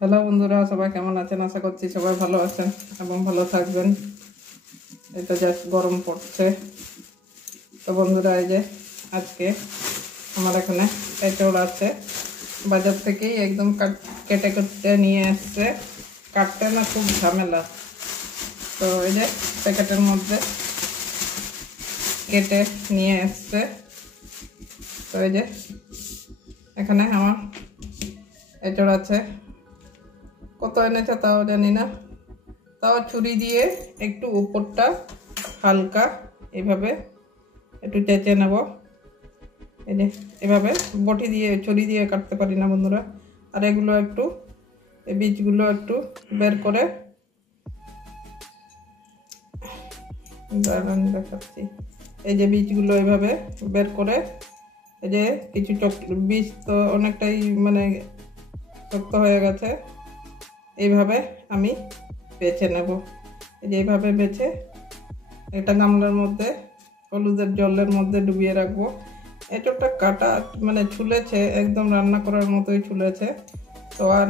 Hello বন্ধুরা, সবাই কেমন আছেন? আশা করছি সবাই ভালো আছেন এবং ভালো থাকবেন। এটা জাস্ট গরম পড়ছে। তো বন্ধুরা, এই যে আজকে আমার এখানে এঁচড় আছে, বাজার থেকেই একদম কেটে কেটে নিয়ে এসছে। কাটতে না খুব ঝামেলা। তো এই যে প্যাকেটের মধ্যে কেটে নিয়ে এসছে। তো এই যে এখানে আমার এঁচড় আছে। কত এনেছে তাও জানি না, তাও ছুরি দিয়ে একটু উপরটা হালকা এইভাবে একটু চেঁচে নেব। এই যে এভাবে বটি দিয়ে ছুরি দিয়ে কাটতে পারি না বন্ধুরা। আর এগুলো একটু এই বীজগুলো একটু বের করে দেখাচ্ছি। এই যে বীজগুলো এইভাবে বের করে, এই যে কিছু বীজ তো অনেকটাই মানে শক্ত হয়ে গেছে, এইভাবে আমি বেছে নেব। এই যে এইভাবে বেছে একটা গামলার মধ্যে হলুদের জলের মধ্যে ডুবিয়ে রাখবো। এঁচড়টা কাটা মানে ছুলেছে, একদম রান্না করার মতোই ছুলেছে। তো আর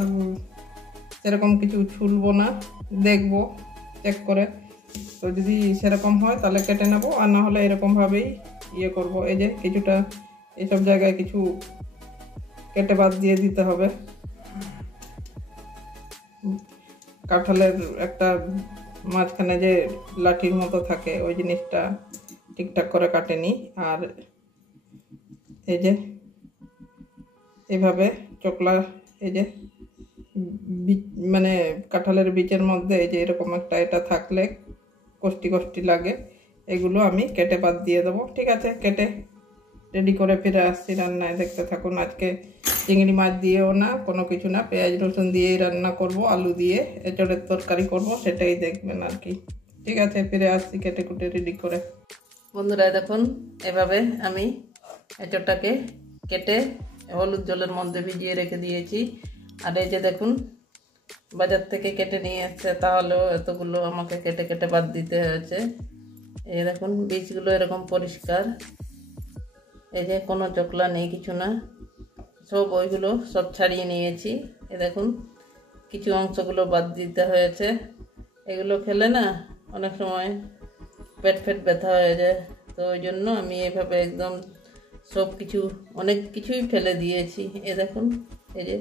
সেরকম কিছু ছুলবো না, দেখবো চেক করে। তো যদি সেরকম হয় তাহলে কেটে নেবো, আর না হলে এরকমভাবেই ইয়ে করব। এই যে কিছুটা এইসব জায়গায় কিছু কেটে বাদ দিয়ে দিতে হবে। কাঁঠালের একটা মাঝখানে যে লাঠির মতো থাকে, ওই জিনিসটা ঠিকঠাক করে কাটেনি। আর এই যে এইভাবে চোকলা, এই যে মানে কাঁঠালের বীজের মধ্যে এই যে এরকম একটা এটা থাকলে কষ্টি কষ্টি লাগে, এগুলো আমি কেটে বাদ দিয়ে দেবো। ঠিক আছে, কেটে রেডি করে ফিরে আসছি রান্নায়। দেখতে থাকুন। আজকে চিংড়ি মাছ দিয়েও না, কোনো কিছু না, পেঁয়াজ রসুন দিয়েই রান্না করব, আলু দিয়ে এঁচড়ের তরকারি করব, সেটাই দেখবেন আর কি। ঠিক আছে, ফিরে আসছি কেটে কুটে রেডি করে। বন্ধুরা দেখুন, এভাবে আমি এঁচড়টাকে কেটে হলুদ জলের মধ্যে ভিজিয়ে রেখে দিয়েছি। আর এই যে দেখুন, বাজার থেকে কেটে নিয়ে এসছে, তাহলেও এতগুলো আমাকে কেটে কেটে বাদ দিতে হয়েছে। এই দেখুন বীজগুলো এরকম পরিষ্কার, এই যে কোনো চোকলা নেই, কিছু না, সব ওইগুলো সব ছাড়িয়ে নিয়েছি। এ দেখুন কিছু অংশগুলো বাদ দিতে হয়েছে। এগুলো খেলে না অনেক সময় পেট ব্যথা হয়ে যায়। তো ওই জন্য আমি এভাবে একদম সব কিছু, অনেক কিছুই ফেলে দিয়েছি। এ দেখুন, এই যে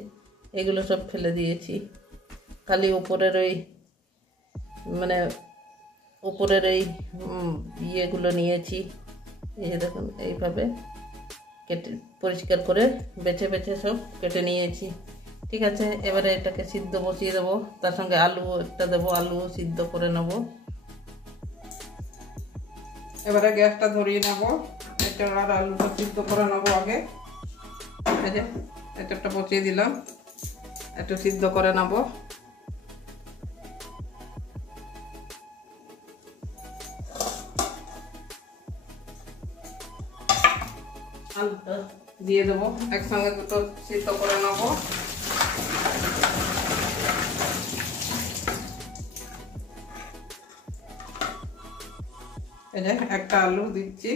এগুলো সব ফেলে দিয়েছি, খালি উপরের ওই মানে উপরের এই ইয়েগুলো নিয়েছি। এই যে দেখুন, এইভাবে কেটে পরিষ্কার করে বেছে বেছে সব কেটে নিয়েছি। ঠিক আছে, এবারে এটাকে সিদ্ধ বসিয়ে দেবো, তার সঙ্গে আলু একটা দেবো, আলু সিদ্ধ করে নেব। এবারে গ্যাসটা ধরিয়ে নেব, এঁচড় আর আলুটা সিদ্ধ করে নেবো আগে। এই যে এঁচড়টা বসিয়ে দিলাম, একটু সিদ্ধ করে নেব। আলুটা দিয়ে দেবো, একসঙ্গে দুটো সিদ্ধ করে নেব। এই যে একটা আলু দিচ্ছি,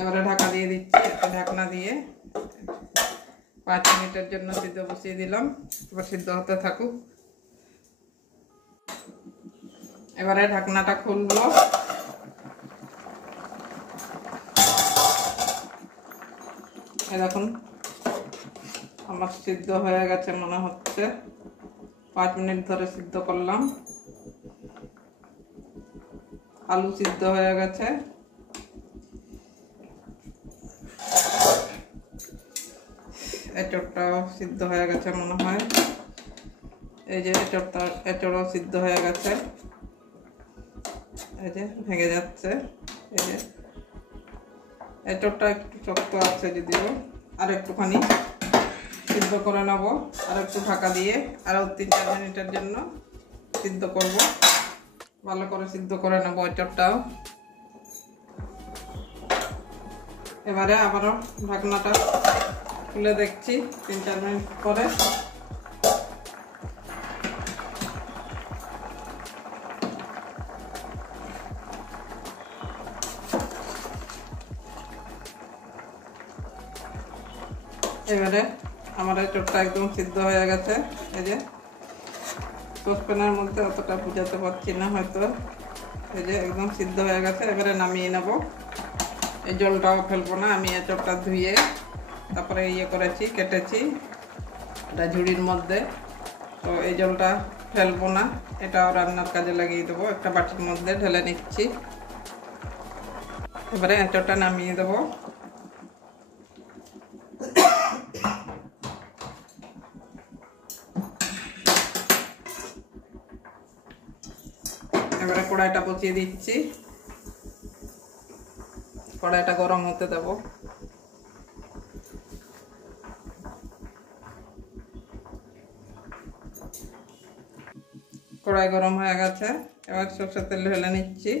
এবারে ঢাকা দিয়ে দিচ্ছি। একটা ঢাকনা দিয়ে 5 মিনিটের জন্য সিদ্ধ বসিয়ে দিলাম। এবার সিদ্ধ হতে থাকুক। এবারে ঢাকনাটা খুলবো। দেখুন আমার সিদ্ধ হয়ে গেছে মনে হচ্ছে। 5 মিনিট ধরে সিদ্ধ করলাম, আলু সিদ্ধ হয়ে গেছে। এঁচড়টাও সিদ্ধ হয়ে গেছে মনে হয়। এই যে এঁচড়ও সিদ্ধ হয়ে গেছে, এই যে ভেঙে যাচ্ছে। এই যে এঁচড়টা একটু শক্ত আছে যদিও, আর একটুখানি সিদ্ধ করে নেব। আর একটু ঢাকা দিয়ে আরও 3-4 মিনিটের জন্য সিদ্ধ করব। ভালো করে সিদ্ধ করে নেব এঁচড়টাও। এবারে আবারও ঢাকনাটা খুলে দেখছি 3-4 মিনিট পরে। এবারে আমার এঁচোড়টা একদম সিদ্ধ হয়ে গেছে। এই যে সসপ্যানের মধ্যে অতটা বুঝাতে পারছি না হয়তো, এই যে একদম সিদ্ধ হয়ে গেছে। এবারে নামিয়ে নেব। এই জলটাও ফেলবো না, আমি এঁচোড়টা ধুয়ে তারপরে করেছি, কেটেছি এটা ঝুড়ির মধ্যে, তো এই জলটা ফেলবো না, এটাও রান্নার কাজে লাগিয়ে দেবো। একটা বাটির মধ্যে ঢেলে নিচ্ছি। এবারে এঁচোড়টা নামিয়ে দেবো। এবারে কড়াইটা বসিয়ে দিচ্ছি, কড়াইটা গরম হতে দেব। কড়াই গরম হয়ে গেছে, এবার সরষের তেল ঢেলে নিচ্ছি।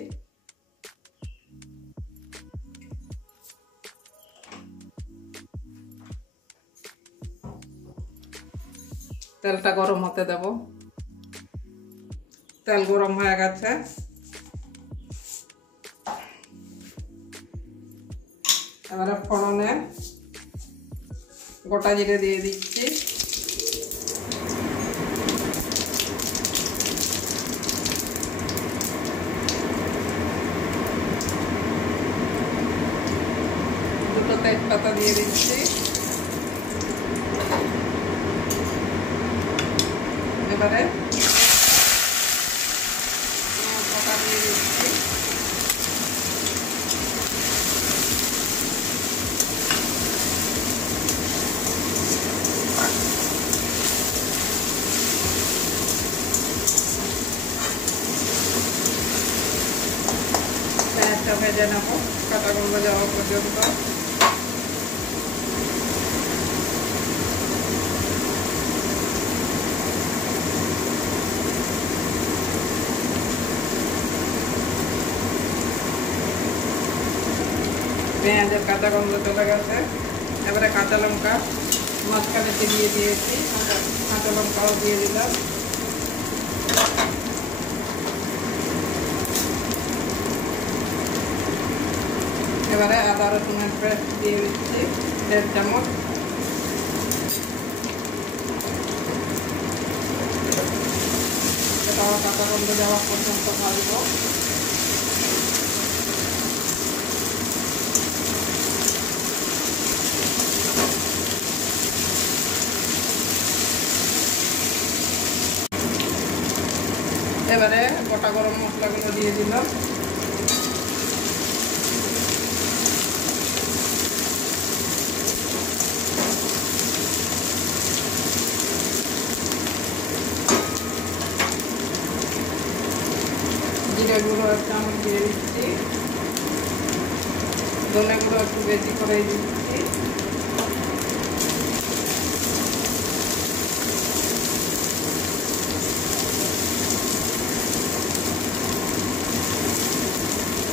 তেলটা গরম হতে দেব। তেল গরম হয়ে গেছে, এবারে ফোড়নে গোটা জিরে দিয়ে দিচ্ছি। দুটো তেজপাতা দিয়ে দিচ্ছি। এবারে পাতা দিয়ে দিচ্ছি। পেঁয়াজটা ভেজে নেব কাঁচাগুলো যাওয়া পর্যন্ত। পেঁয়াজের কাঁচা গন্ধ চলে গেছে, এবারে কাঁচা লঙ্কা মাঝখানে চিবিয়ে দিয়েছি, কাঁচা লঙ্কাও দিয়ে দিলাম। এবারে আদা রসুনের পেস্ট দিয়ে দিচ্ছি 1.5 চামচ। এটাও কাঁচা গন্ধ যাওয়া পর্যন্ত ভাজবো। এবারে গোটা গরম মশলাগুলো দিয়ে দিলাম। জিরে গুঁড়ো 1 চামচ দিয়ে দিচ্ছি, ধনে গুঁড়ো একটু বেশি করে দিচ্ছি।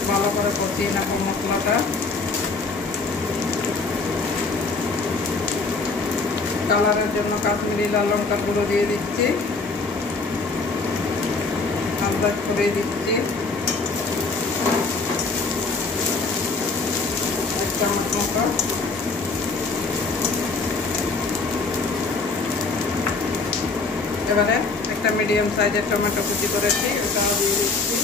ভালো করে কষিয়ে নেব মশলাটা। কালারের জন্য কাশ্মীরি লাল লঙ্কার গুঁড়ো দিয়ে দিচ্ছি, আন্দাজ করে দিচ্ছি 1 চামচ মতো। এবারে একটা মিডিয়াম সাইজের টমেটো কুচি করেছি, ওটাও দিয়ে দিচ্ছি।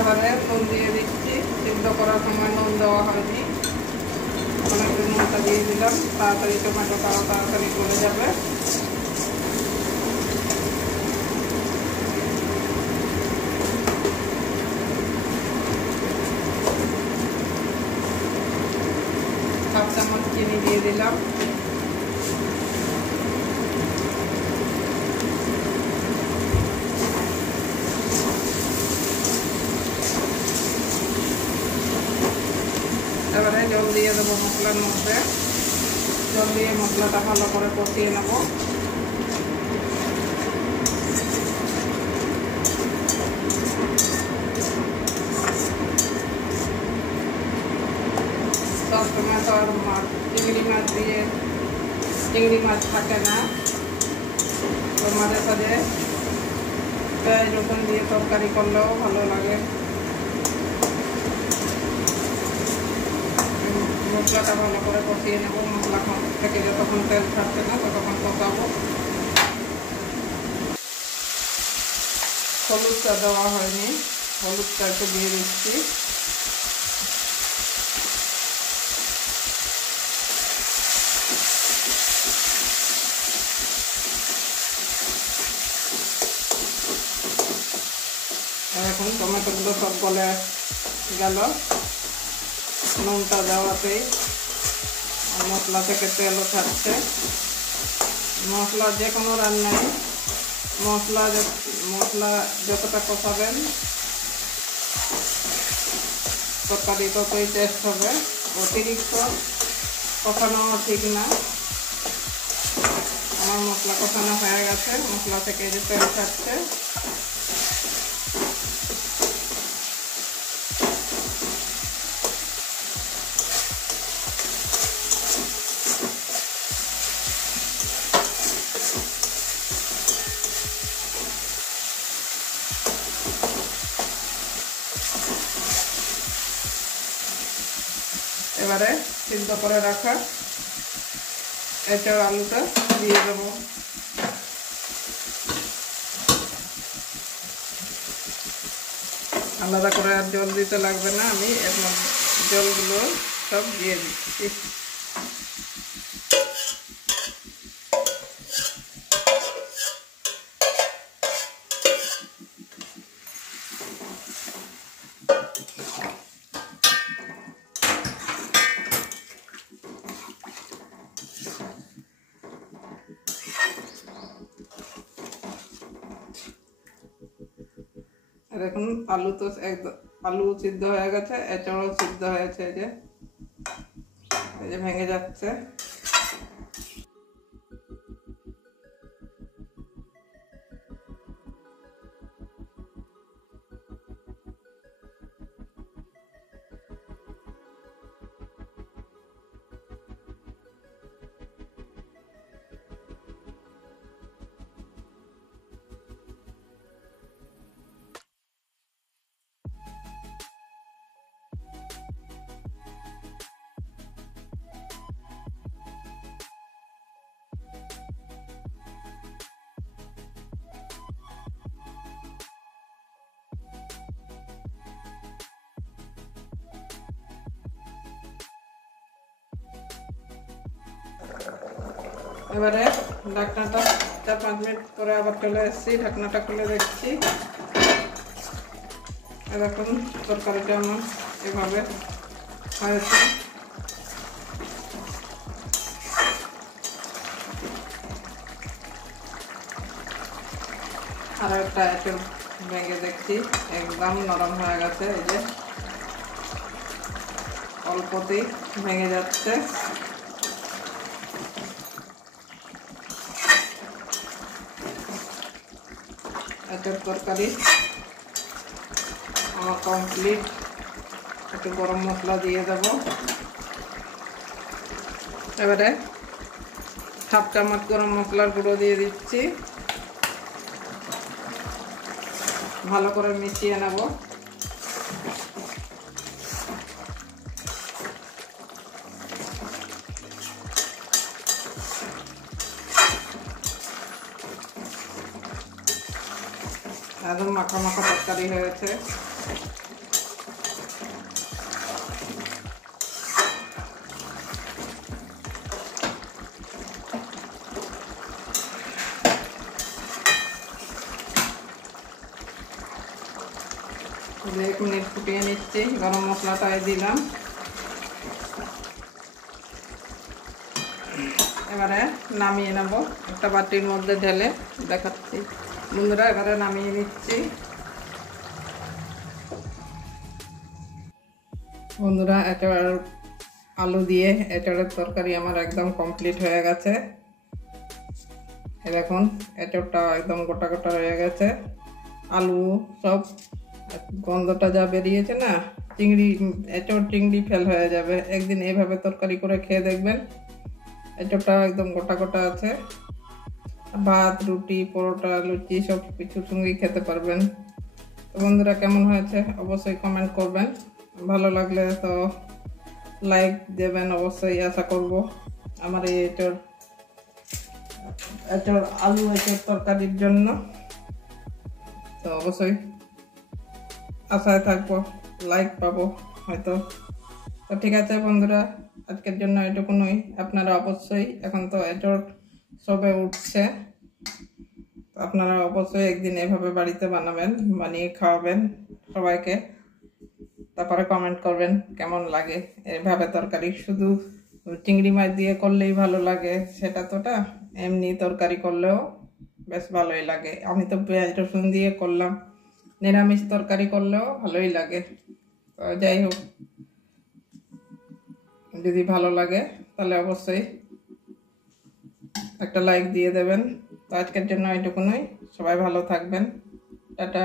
এবারে নুন দিয়ে দিচ্ছি, সিদ্ধ করার সময় নুন দেওয়া হয়নি, অনেকটা নুনটা দিয়ে দিলাম, তাড়াতাড়ি টমেটোটাও তাড়াতাড়ি গলে যাবে। হাফ চামচ চিনি দিয়ে দিলাম। এবারে জল দিয়ে দেবো মশলার মধ্যে, জল দিয়ে মশলাটা ভালো করে কষিয়ে নেব। সবসময় তো থাকে না। তো মাঝে সাঝে পেঁয়াজ রসুন দিয়ে তরকারি করলেও ভালো লাগে। মশলাটা ভালো করে কষিয়ে নেব। মশলা থেকে যতক্ষণ তেল ছাড়ছে না ততক্ষণ কষাবো। হলুদটা দেওয়া হয়নি, হলুদটা একটু দিয়ে দিচ্ছি। এখন টমেটোগুলো সব গলে গেল নুনটা দেওয়াতেই, আর মশলা থেকে তেলও ছাড়ছে। মশলা যে কোনো রান্নায় মশলা যতটা কষাবেন তরকারি ততই টেস্ট হবে। অতিরিক্ত কষানো ঠিক না। আমার মশলা কষানো হয়ে গেছে, মশলা থেকে যে তেল ছাড়ছে। এবারে সিদ্ধ করে রাখা এঁচড় আলুটা দিয়ে দেবো। আলাদা করে আর জল দিতে লাগবে না, আমি এর মধ্যে জলগুলো সব দিয়ে দিচ্ছি। দেখুন আলু তো একদম আলু সিদ্ধ হয়ে গেছে, এঁচড়ও সিদ্ধ হয়েছে। এই যে ভেঙে যাচ্ছে। এবারে ঢাকনাটা 4-5 মিনিট পরে আবার চলে এসেছি, ঢাকনাটা খুলে দেখছি। এখন তরকারিটা আমার এভাবে হয়েছে। আর একটা এঁচড় ভেঙে দেখছি, একদম নরম হয়ে গেছে। এই যে অল্পতেই ভেঙে যাচ্ছে। এঁচড় তরকারি আমার কমপ্লিট। একটু গরম মশলা দিয়ে দেব। এবারে 1/2 চামচ গরম মশলার গুঁড়ো দিয়ে দিচ্ছি। ভালো করে মিশিয়ে নেব। একদম মাখা মাখা তরকারি হয়েছে। एक मिनट ফুটিয়ে নিচ্ছি। গরম মশলাটা দিলাম। এবারে নামিয়ে নেব। একটা বাটির মধ্যে ঢেলে দেখাচ্ছি বন্ধুরা। এবারে নামিয়ে নিচ্ছি বন্ধুরা। এঁচড় আলু দিয়ে এঁচড়ের তরকারি আমার একদম কমপ্লিট হয়ে গেছে। দেখুন এঁচড়টা একদম গোটা গোটা হয়ে গেছে। আলু সব গন্ধটা যা বেরিয়েছে না, চিংড়ি এঁচড় চিংড়ি ফেল হয়ে যাবে। একদিন এইভাবে তরকারি করে খেয়ে দেখবেন, এঁচোড়টা একদম গোটা গোটা আছে। ভাত, রুটি, পরোটা, লুচি সব কিছুর সঙ্গেই খেতে পারবেন। তো বন্ধুরা, কেমন হয়েছে অবশ্যই কমেন্ট করবেন। ভালো লাগলে তো লাইক দেবেন অবশ্যই, আশা করব। আমার এই এঁচোড় আলু এঁচোড় তরকারির জন্য তো অবশ্যই আশায় থাকবো, লাইক পাবো হয়তো। তো ঠিক আছে বন্ধুরা, আজকের জন্য এটুকুনই। আপনারা অবশ্যই, এখন তো এঁচোড় সবে উঠছে, আপনারা অবশ্যই একদিন এভাবে বাড়িতে বানাবেন, বানিয়ে খাওয়াবেন সবাইকে। তারপরে কমেন্ট করবেন কেমন লাগে। এভাবে তরকারি শুধু চিংড়ি মাছ দিয়ে করলেই ভালো লাগে সেটা তোটা, এমনি তরকারি করলেও বেশ ভালোই লাগে। আমি তো পেঁয়াজ রসুন দিয়ে করলাম, নিরামিষ তরকারি করলেও ভালোই লাগে। তো যাই হোক, যদি ভালো লাগে তাহলে অবশ্যই একটা লাইক দিয়ে দেবেন। তো আজকের জন্য এইটুকুনই। সবাই ভালো থাকবেন। টাটা।